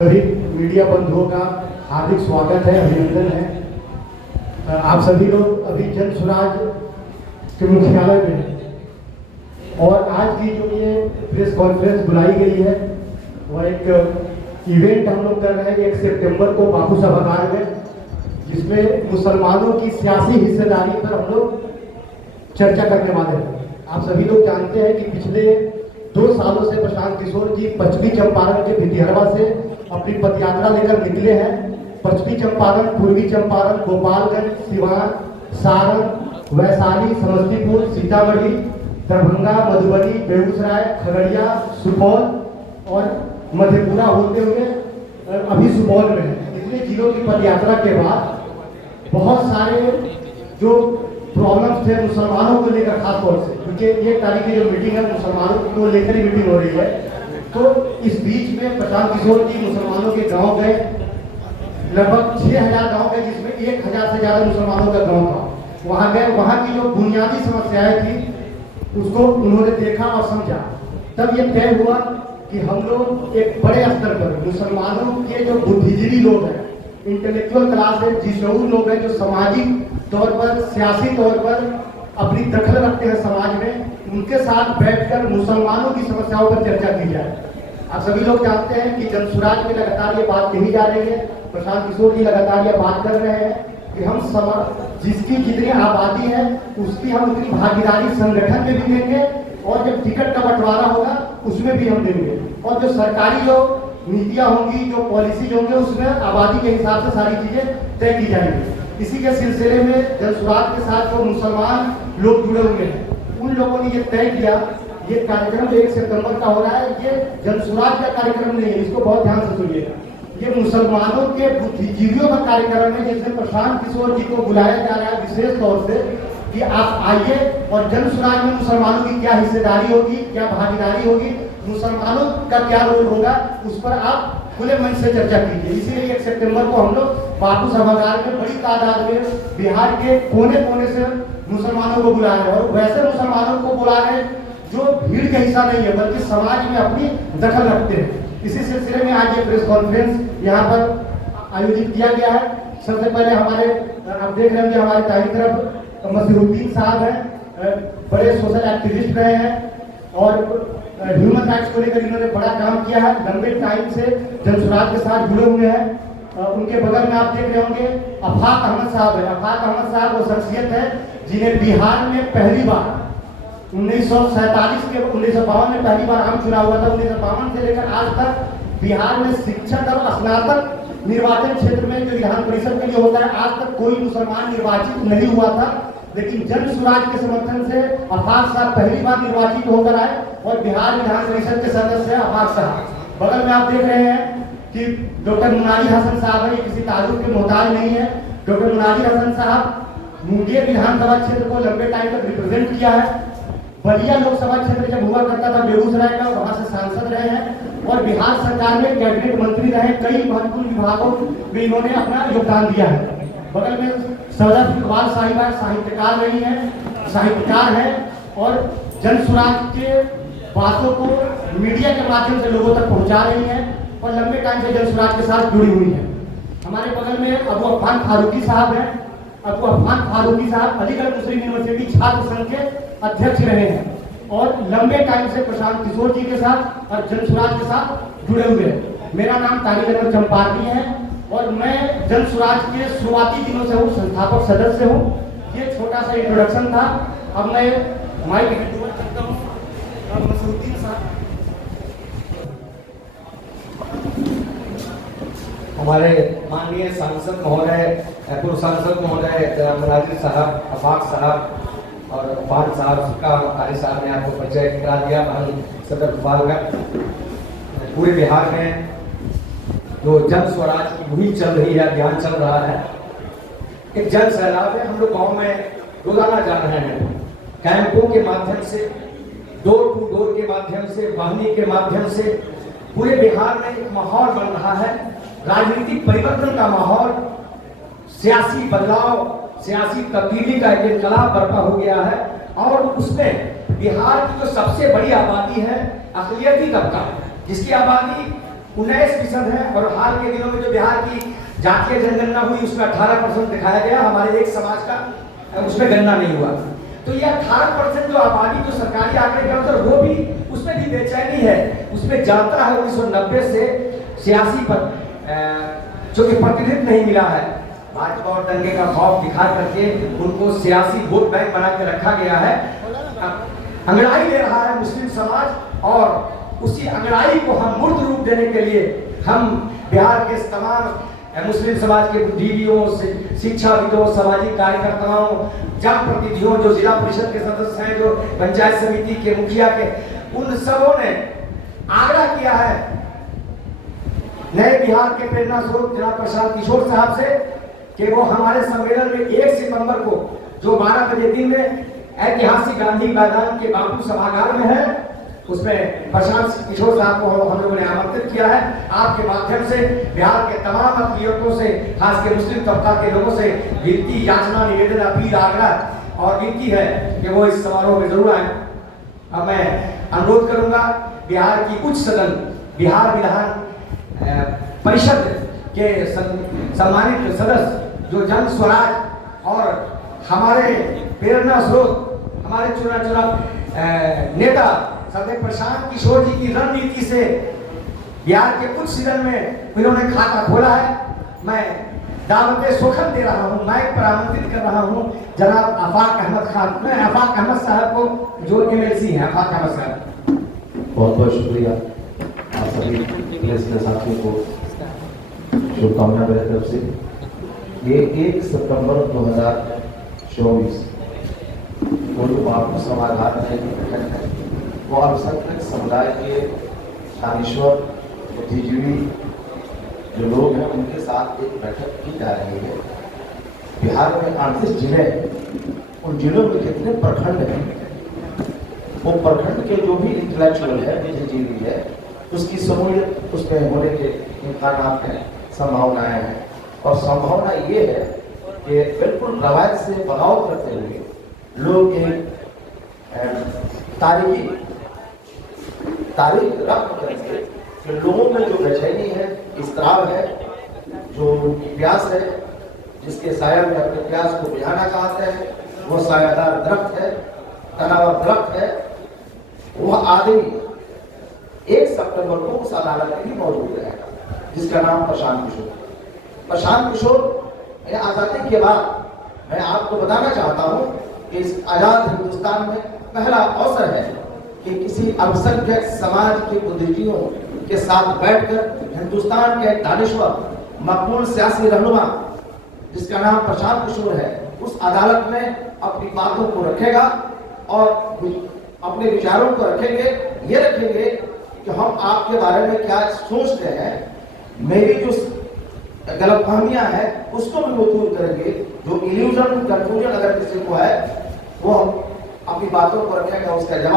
सभी मीडिया बंधुओं का हार्दिक स्वागत है, अभिनंदन है। आप सभी लोग अभी जन स्वराज के मुख्यालय में हैं और आज की जो ये प्रेस कॉन्फ्रेंस बुलाई गई है वह एक इवेंट हम लोग कर रहे हैं 1 सितंबर को बापू सभागार में, जिसमें मुसलमानों की सियासी हिस्सेदारी पर हम लोग चर्चा करने वाले हैं। आप सभी लोग जानते हैं कि पिछले 2 सालों से प्रशांत किशोर जी पश्चिमी चंपारण के भितिहरवा से अपनी पदयात्रा लेकर निकले हैं। पश्चिमी चंपारण, पूर्वी चंपारण, गोपालगंज, सिवान, सारण, वैशाली, समस्तीपुर, सीतामढ़ी, दरभंगा, मधुबनी, बेगूसराय, खगड़िया, सुपौल और मधेपुरा होते हुए अभी सुपौल में है। इतने जिलों की पदयात्रा के बाद बहुत सारे जो प्रॉब्लम्स थे मुसलमानों को लेकर, खास तौर से क्योंकि 1 तारीख की जो मीटिंग है मुसलमानों को लेकर ही मीटिंग हो रही है, तो इस बीच में प्रशांत किशोर जी मुसलमानों के गांव गए। लगभग 6000 गांव गए, जिसमें 1000 से ज्यादा मुसलमानों का गांव था। वहां गए, वहां की जो बुनियादी समस्याएं थी उसको उन्होंने देखा और समझा। तब ये तय हुआ कि हम लोग एक बड़े स्तर पर मुसलमानों के जो बुद्धिजीवी लोग हैं, इंटेलेक्चुअल क्लास है, जिशऊर लोग हैं, जो सामाजिक तौर पर, सियासी तौर पर अपनी दखल रखते हैं समाज में, उनके साथ बैठकर मुसलमानों की समस्याओं पर चर्चा की जाए। आप सभी लोग जानते हैं कि जनसुराज में लगातार ये बात कही जा रही है, प्रशांत किशोर जी लगातार ये बात कर रहे हैं कि हम जिसकी जितनी आबादी है उसकी हम उतनी भागीदारी संगठन में भी देंगे और जब टिकट का बंटवारा होगा उसमें भी हम देंगे, और जो सरकारी जो नीतियां होंगी, जो पॉलिसीज होंगे, उसमें आबादी के हिसाब से सारी चीजें तय की जाएंगी। इसी के सिलसिले में जनसुराज के साथ जो मुसलमान लोग जुड़े हुए हैं उन लोगों ने ये तय किया, ये कार्यक्रम 1 सितंबर का हो रहा है, ये जनसुराज का कार्यक्रम नहीं है, इसको बहुत ध्यान से सुनिएगा। ये मुसलमानों के बुद्धिजीवियों का कार्यक्रम है, जिसमें प्रशांत किशोर जी को बुलाया जा रहा है विशेष तौर से कि आप आइए और जनसुराज में मुसलमानों की क्या हिस्सेदारी होगी, क्या भागीदारी होगी, मुसलमानों का क्या रोल होगा, उस पर आप खुले मन से चर्चा कीजिए। इसीलिए 1 सितंबर को हम लोग बापू सभागार में बड़ी तादाद में बिहार के कोने कोने से मुसलमानों को बुला रहे हैं, और वैसे मुसलमानों को बुला रहे हैं जो भीड़ का हिस्सा नहीं है बल्कि समाज में अपनी दखल रखते हैं। इसी सिलसिले में आज ये प्रेस कॉन्फ्रेंस यहाँ पर आयोजित किया गया है। सबसे पहले हमारे, आप देख रहे हैं कि हमारे दाहिनी तरफ मसीहुद्दीन साहब हैं, बड़े सोशल एक्टिविस्ट रहे हैं और ह्यूमन राइट्स को लेकर इन्होंने बड़ा काम किया है, लंबे टाइम से जनसुराज के साथ जुड़े हुए हैं। उनके बगल में आप देख रहे होंगे अफाक अहमद साहब है। अफाक अहमद साहब वो शख्सियत है जिन्हें बिहार में पहली बार 1952 में पहली बार आम चुनाव हुआ था। 1952 से लेकर आज तक बिहार में शिक्षक और स्नातक निर्वाचन क्षेत्र में जो विधान परिषद के लिए होता है, आज तक कोई मुसलमान निर्वाचित नहीं हुआ था, लेकिन जन स्वराज के समर्थन से अफाक साहब पहली बार निर्वाचित होकर आए और बिहार विधान परिषद के सदस्य है अफाक साहब। बगल में आप देख रहे हैं कि डॉक्टर मुनाजी हसन साहब है, ये किसी ताल्लुक के मोहताज नहीं है। डॉक्टर मुनाजी हसन साहब मुंगेर विधानसभा क्षेत्र को लंबे टाइम तक रिप्रेजेंट किया है। बलिया लोकसभा क्षेत्र जब हुआ करता था बेगूसराय का, वहां से सांसद रहे हैं और बिहार सरकार में कैबिनेट मंत्री रहे। कई महत्वपूर्ण विभागों में इन्होंने अपना योगदान दिया है। बगल में सदर इकबाल साहिबा साहित्यकार रही है, साहित्यकार है और जनसुराज के बातों को मीडिया के माध्यम से लोगों तक पहुंचा रही है और लंबे टाइम से जनसुराज के साथ जुड़ी हुई है। हमारे बगल में अबू अफान फारूकी साहब हैं। अबू अफान फारूकी साहब अलीगढ़ मुस्लिम यूनिवर्सिटी छात्र संघ के अध्यक्ष रहे हैं और लंबे टाइम से प्रशांत किशोर जी के साथ और जनसुराज के साथ जुड़े हुए हैं। मेरा नाम तारिक अहमद चंपारनी है और मैं जनसुराज के शुरुआती दिनों से हूँ, संस्थापक सदस्य हूँ। ये छोटा सा इंट्रोडक्शन था। अब मैं माइक हैंड ओवर करता हूँ मसीहुद्दीन साहब। हमारे माननीय सांसद महोदय, पूर्व सांसद महोदय मुनाजी साहब, अफाक साहब और अफान साहब का कारी साहब ने आपको परिचय करा दिया। सदर गोपालगंज पूरे बिहार में जो जन स्वराज की मुहिम चल रही है, अभियान चल रहा है, एक जन सैलाब है। हम लोग गाँव में रोजाना जा रहे हैं, कैंपों के माध्यम से, डोर टू डोर के माध्यम से, वाहनी के माध्यम से पूरे बिहार में एक माहौल बन रहा है, राजनीतिक परिवर्तन का माहौल, सियासी बदलाव, सियासी तब्दीली का एक इनकलाब बर्पा हो गया है। और उसमें बिहार की जो सबसे बड़ी आबादी है अक़लियती तबका, जिसकी आबादी 19% है, और हाल के दिनों में जो बिहार की जातीय जनगणना हुई उसमें 18% दिखाया गया, हमारे एक समाज का उसमें गणना नहीं हुआ। तो ये 18% जो आबादी जो सरकारी आंकड़े के अनुसार, वो भी उसमें भी बेचैनी है। उसमें जाता है 1990 से 86 पर जो कि प्रतिनिधित्व नहीं मिला है। भाजपा और दंगे का खौफ दिखा करके उनको 86 वोट बैंक बना के रखा गया है। अंगड़ाई ले रहा है मुस्लिम समाज, और उसी अंगड़ाई को हम मूर्त रूप देने के लिए हम बिहार के तमाम मुस्लिम समाज के बुद्धिजीवियों, शिक्षाविदों, सामाजिक कार्यकर्ताओं, जनप्रतिनिधियों, जो जिला परिषद के सदस्य हैं, जो पंचायत समिति के मुखिया के, उन सबों ने आग्रह किया है नए बिहार के प्रेरणा स्रोत जनाब प्रशांत किशोर साहब से कि वो हमारे सम्मेलन में 1 सितंबर को जो 12 बजे दिन में ऐतिहासिक गांधी मैदान के बापू सभागार में है, उसमें प्रशांत किशोर साहब को हम लोगों ने आमंत्रित किया है। आपके माध्यम से बिहार के तमाम अकलियतों से, खासकर मुस्लिम तबका के लोगों से विनती, याचना, निवेदन, अपील, आग्रह और विनती है कि वो इस समारोह में जरूर आए। अब मैं अनुरोध करूंगा बिहार की उच्च सदन, बिहार विधान परिषद के सम्मानित सदस्य जो जन स्वराज और हमारे प्रेरणा स्रोत, हमारे चुना नेता सदैव प्रशांत किशोर जी की रणनीति से बिहार के उच्च सदन में उन्होंने खाता खोला है। मैं दावत सोखन दे रहा हूँ, माइक पर आमंत्रित कर रहा हूँ जनाब आफाक अहमद खान, मैं आफाक अहमद साहब को, जो MLC हैं, आफाक अहमद साहब। बहुत बहुत शुक्रिया आप सभी प्रेस के साथियों को, शुभकामनाएं मेरी तरफ से। ये 1 सितंबर 2024 को जो बापू सभागार में है, वो अल्पसंख्यक समुदाय के दानिश्वर, बुद्धिजीवी जो लोग हैं, उनके साथ एक बैठक की जा रही है। बिहार में 38 जिले, उन जिलों में कितने प्रखंड हैं, वो प्रखंड के जो भी इंटेलेक्चुअल है, बुद्धिजीवी है, उसकी समूलियत उसमें होने के इम्कानात हैं, संभावनाएं हैं। और संभावना ये है कि बिल्कुल रवायत से बगावत करते हुए लोग एक तारीख रख करके कि लोगों में जो बेचैनी है, इसराब है, जो प्यास है, जिसके साया में अपने प्यास को बुझाना चाहते हैं, वो सायादार दरख्त है, तनावर दरख्त है, वह आदमी 1 सितंबर को उस अदालत में ही मौजूद रहेगा, जिसका नाम प्रशांत किशोर। प्रशांत किशोर आजादी के बाद मैं आपको बताना चाहता हूं कि इस आजाद हिंदुस्तान में पहला अवसर है कि किसी अल्पसंख्यक समाज के बुद्धिजीवियों के साथ बैठकर हिंदुस्तान के दानिश्वर, मकबूल सियासी रहनुमा, जिसका नाम प्रशांत किशोर है, उस अदालत में अपनी बातों को रखेगा और अपने विचारों को रखेंगे। ये रखेंगे कि हम आपके बारे में क्या सोचते हैं, मेरी जो गलतफहमियां हैं उसको भी वो दूर करेंगे। जो इल्यूजन, कंफ्यूजन अगर किसी को है, वो अपनी बातों को रखेगा, उसका जवाब